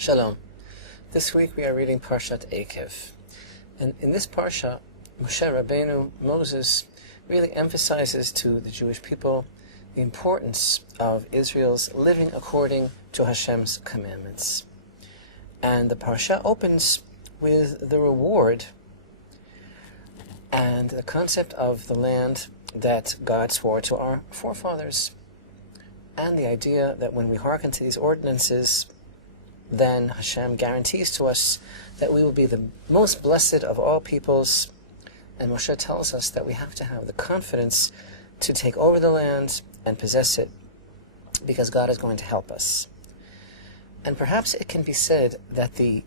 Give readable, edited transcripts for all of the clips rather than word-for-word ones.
Shalom. This week we are reading Parashat Eikev. And in this Parsha, Moshe Rabbeinu, Moses, really emphasizes to the Jewish people the importance of Israel's living according to Hashem's commandments. And the Parsha opens with the reward and the concept of the land that God swore to our forefathers. And the idea that when we hearken to these ordinances, then Hashem guarantees to us that we will be the most blessed of all peoples. And Moshe tells us that we have to have the confidence to take over the land and possess it, because God is going to help us. And perhaps it can be said that the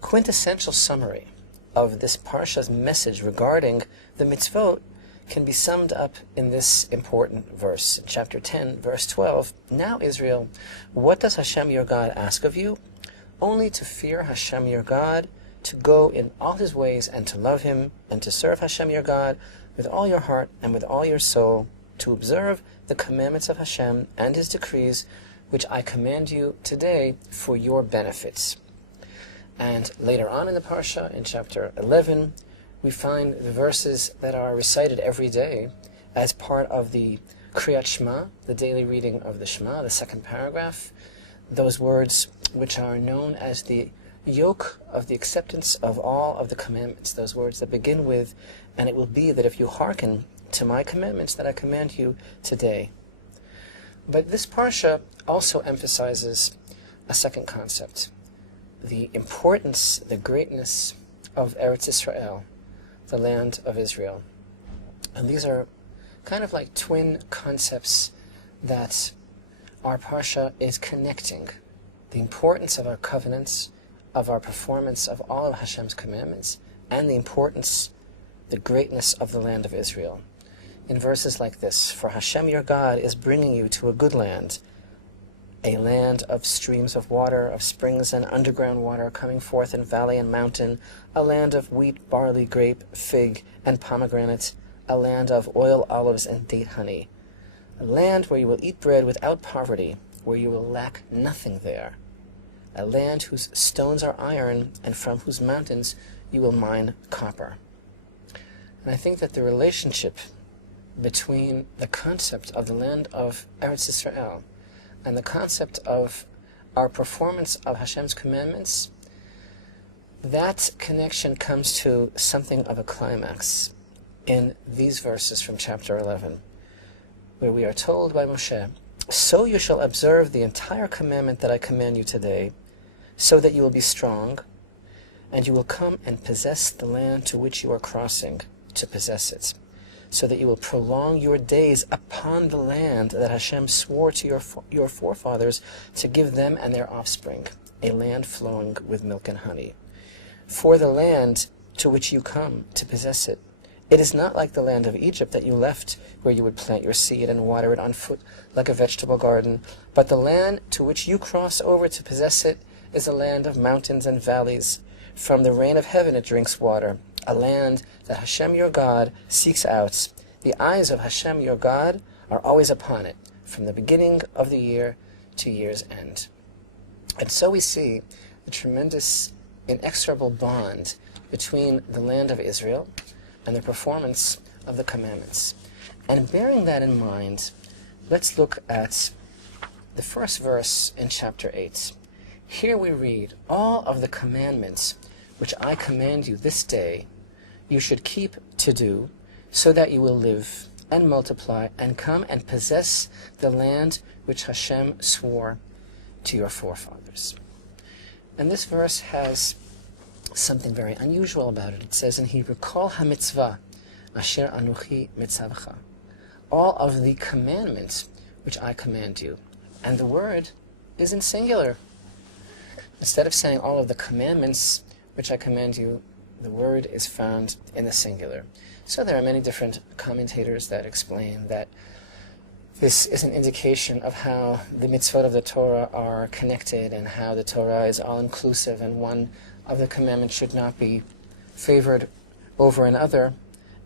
quintessential summary of this Parsha's message regarding the mitzvot can be summed up in this important verse. In chapter 10, verse 12, "Now, Israel, what does Hashem your God ask of you? Only to fear Hashem your God, to go in all his ways and to love him, and to serve Hashem your God with all your heart and with all your soul, to observe the commandments of Hashem and his decrees, which I command you today for your benefits." And later on in the Parsha, in chapter 11, we find the verses that are recited every day as part of the Kriyat Shema, the daily reading of the Shema, the second paragraph, those words which are known as the yoke of the acceptance of all of the commandments, those words that begin with, "And it will be that if you hearken to my commandments that I command you today." But this Parsha also emphasizes a second concept, the importance, the greatness of Eretz Israel, the land of Israel. And these are kind of like twin concepts that our Parsha is connecting: the importance of our covenants, of our performance of all of Hashem's commandments, and the importance, the greatness of the land of Israel. In verses like this, "For Hashem your God is bringing you to a good land, a land of streams of water, of springs and underground water coming forth in valley and mountain, a land of wheat, barley, grape, fig, and pomegranate, a land of oil, olives, and date honey, a land where you will eat bread without poverty, where you will lack nothing there, a land whose stones are iron, and from whose mountains you will mine copper." And I think that the relationship between the concept of the land of Eretz Israel and the concept of our performance of Hashem's commandments, that connection comes to something of a climax in these verses from chapter 11, where we are told by Moshe, "So you shall observe the entire commandment that I command you today, so that you will be strong, and you will come and possess the land to which you are crossing to possess it, so that you will prolong your days upon the land that Hashem swore to your forefathers to give them and their offspring, a land flowing with milk and honey. For the land to which you come to possess it, it is not like the land of Egypt that you left, where you would plant your seed and water it on foot like a vegetable garden, but the land to which you cross over to possess it is a land of mountains and valleys. From the rain of heaven it drinks water, a land that Hashem your God seeks out. The eyes of Hashem your God are always upon it, from the beginning of the year to year's end." And so we see the tremendous, inexorable bond between the land of Israel and the performance of the commandments. And bearing that in mind, let's look at the first verse in chapter 8. Here we read, "All of the commandments which I command you this day, you should keep to do, so that you will live and multiply and come and possess the land which Hashem swore to your forefathers." And this verse has something very unusual about it. It says in Hebrew, "Kol ha-mitzvah asher anuchi mitzavcha," all of the commandments which I command you. And the word is in singular. Instead of saying all of the commandments which I command you, the word is found in the singular. So there are many different commentators that explain that this is an indication of how the mitzvot of the Torah are connected, and how the Torah is all-inclusive, and one of the commandments should not be favored over another.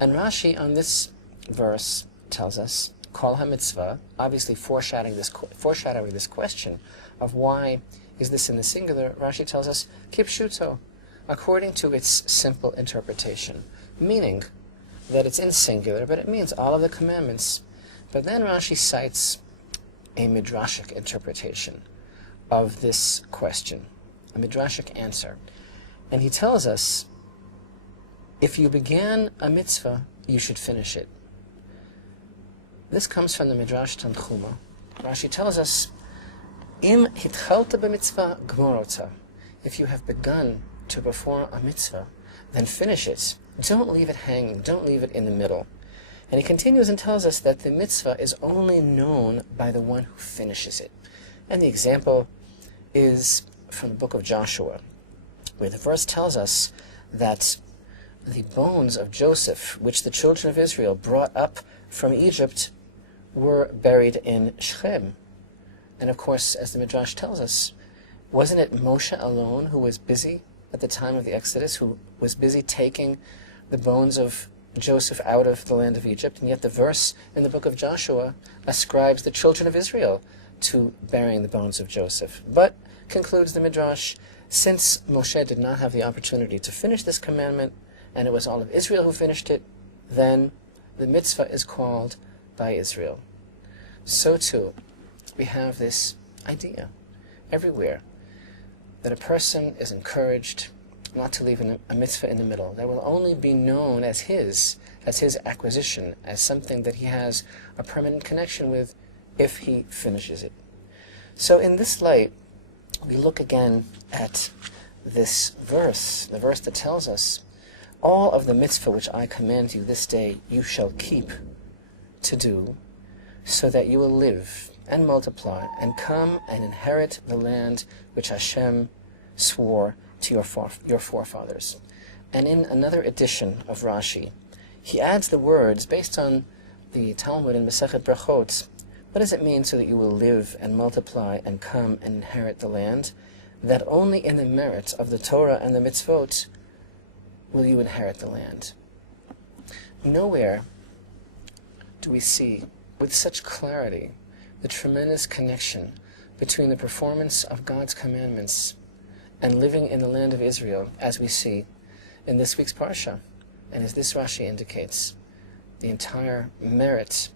And Rashi on this verse tells us, "Kol ha-mitzvah," obviously foreshadowing this question of why is this in the singular? Rashi tells us, kipshuto, according to its simple interpretation, meaning that it's in singular, but it means all of the commandments. But then Rashi cites a midrashic interpretation of this question, a midrashic answer. And he tells us, if you began a mitzvah, you should finish it. This comes from the Midrash Tanchuma. Rashi tells us, Im hitchalta b'mitzvah gmorota. If you have begun to perform a mitzvah, then finish it. Don't leave it hanging. Don't leave it in the middle. And he continues and tells us that the mitzvah is only known by the one who finishes it. And the example is from the book of Joshua, where the verse tells us that the bones of Joseph, which the children of Israel brought up from Egypt, were buried in Shechem. And of course, as the Midrash tells us, wasn't it Moshe alone who was busy at the time of the Exodus, who was busy taking the bones of Joseph out of the land of Egypt? And yet the verse in the book of Joshua ascribes the children of Israel to burying the bones of Joseph. But, concludes the Midrash, since Moshe did not have the opportunity to finish this commandment, and it was all of Israel who finished it, then the mitzvah is called by Israel. So too, we have this idea everywhere that a person is encouraged not to leave a mitzvah in the middle, that will only be known as his acquisition, as something that he has a permanent connection with if he finishes it. So in this light, we look again at this verse, the verse that tells us, all of the mitzvah which I command you this day you shall keep to do, so that you will live and multiply and come and inherit the land which Hashem swore to your forefathers. And in another edition of Rashi, he adds the words based on the Talmud in Masechet Brachot. What does it mean, so that you will live and multiply and come and inherit the land? That only in the merit of the Torah and the mitzvot will you inherit the land. Nowhere do we see with such clarity the tremendous connection between the performance of God's commandments and living in the land of Israel as we see in this week's Parsha. And as this Rashi indicates, the entire merit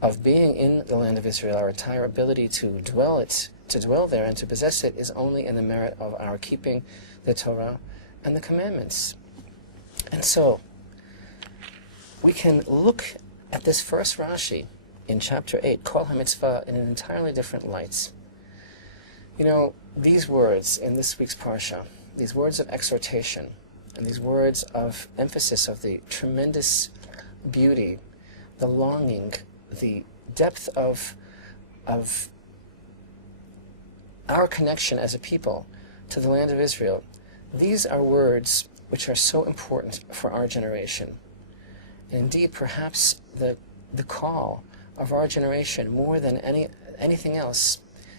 of being in the land of Israel, our entire ability to dwell there and to possess it, is only in the merit of our keeping the Torah and the commandments. And so, we can look at this first Rashi in chapter 8, Kol HaMitzvah, in an entirely different light. You know, these words in this week's Parsha, these words of exhortation, and these words of emphasis of the tremendous beauty, the longing, the depth of our connection as a people to the land of Israel, these are words which are so important for our generation. And indeed, perhaps the call of our generation, more than anything else,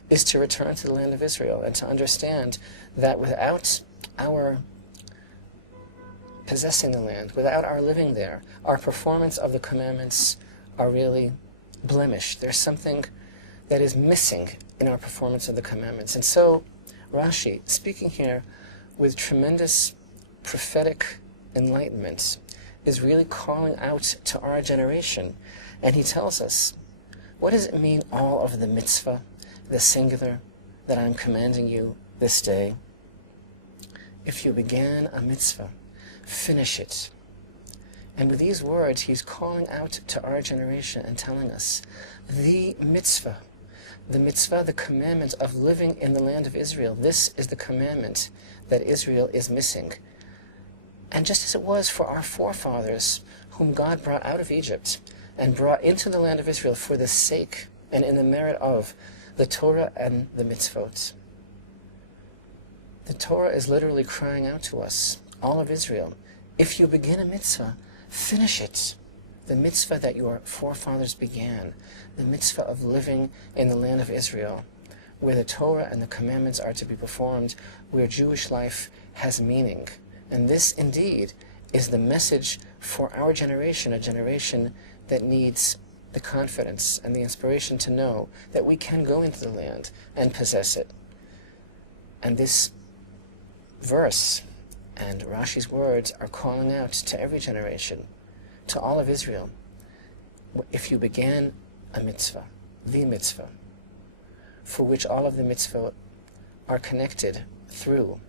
is to return to the land of Israel and to understand that without our possessing the land, without our living there, our performance of the commandments are really blemished. There's something that is missing in our performance of the commandments. And so Rashi, speaking here with tremendous prophetic enlightenment, is really calling out to our generation. And he tells us, what does it mean, all of the mitzvah, the singular, that I'm commanding you this day? If you began a mitzvah, finish it. And with these words, he's calling out to our generation and telling us, the mitzvah, the commandment of living in the land of Israel, this is the commandment that Israel is missing. And just as it was for our forefathers, whom God brought out of Egypt and brought into the land of Israel for the sake and in the merit of the Torah and the mitzvot. The Torah is literally crying out to us, all of Israel, if you begin a mitzvah, finish it. The mitzvah that your forefathers began, the mitzvah of living in the land of Israel, where the Torah and the commandments are to be performed, where Jewish life has meaning. And this, indeed, is the message for our generation, a generation that needs the confidence and the inspiration to know that we can go into the land and possess it. And this verse and Rashi's words are calling out to every generation, to all of Israel. If you began a mitzvah, the mitzvah, for which all of the mitzvah are connected through,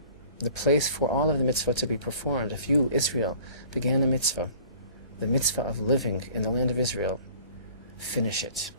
the place for all of the mitzvah to be performed, if you, Israel, began a mitzvah, the mitzvah of living in the land of Israel, finish it.